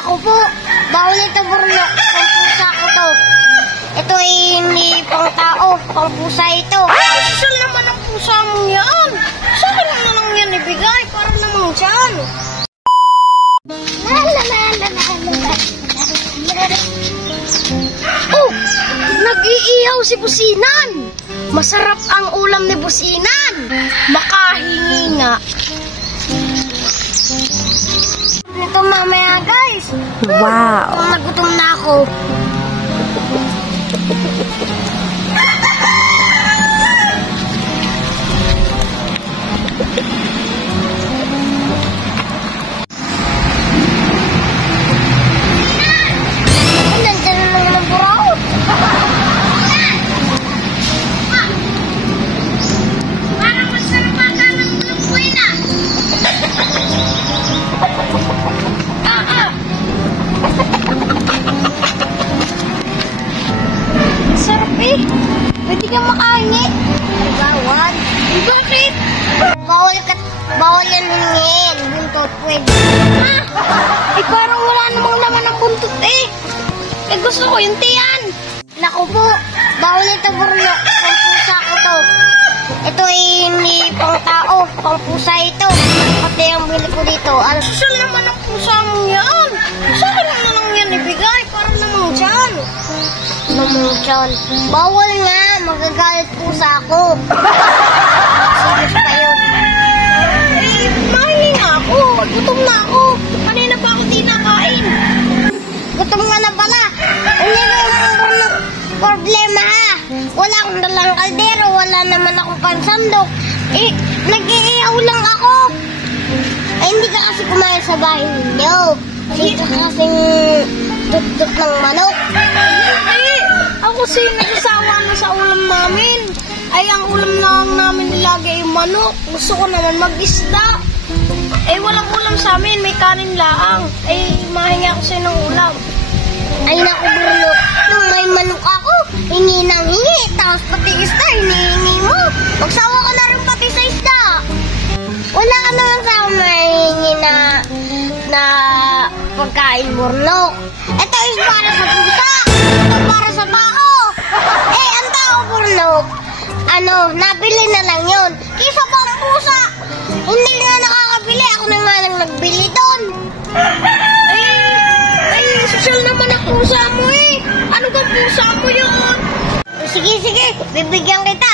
Naku po, bawal ito burno. Pang pusa ko to. Ito ay hindi pang tao, pang pusa ito. Saan naman ang pusa mo yan? Sa akin na lang yan ibigay, para namang dyan. Oh, nag-iihaw si Businan. Masarap ang ulam ni Businan. Makahingi nga. Ito mamaya guys. Wow. Nagutom na ako. Nandiyan na naman ang buraw. Parang masarap ata ng lupoy na. Sarap eh. Pwede kang makahingi. Bawal. Bakit? Bawal yan hingin. Buntot pwede. Ha? Eh parang wala namang naman ang buntot eh. Eh gusto ko yung tiyan. Naku po, bawal ito burno. Pang pusa ko to. Ito ay hindi pang tao, pang pusa ito. Pati ang bili ko dito. Saan naman ang pusa mo yan? Sa akin na lang yan ibigay, para namang dyan. Namang dyan. Bawal nga, magagalit pusa ako. Sige pa yun. Eh, mahingi nga ako. Gutom na ako. Kanina pa ako di nakain. Gutom nga na pala. Hindi naman problema ha. Wala akong dalang kaldero, wala naman akong pansandok. Eh, nag-iihaw lang ako. Ay, hindi ka kasi kumain sa bahay ninyo. Hindi ka kasing tutok ng manok. Hindi. Ako kasi nagsasawa na sa ulam namin. Ay, ang ulam lang namin nilagay ay manok. Gusto ko naman mag-isda. Eh, walang ulam sa amin. May kanin laang. Eh, mahingi ako sa'yo ng ulam. Ay, naku, Bruno. Nung may manok ako, hingi nang hingi. Tapos pati isda, hinihingi mo. Magsawa ka na rin pati sa isda. Wala ka naman sa akong mahihingi na pagkain, Bruno. Ito is para sa pusa. Ito para sa tao. Eh, ang tao, Bruno, nabili na lang yun. Kisa pa ang pusa. Hindi nga nakakabili. Ako na nga lang nagbili doon. Social naman ang pusa mo eh. Ano ka pusa mo yun? Sige, bibigyan kita.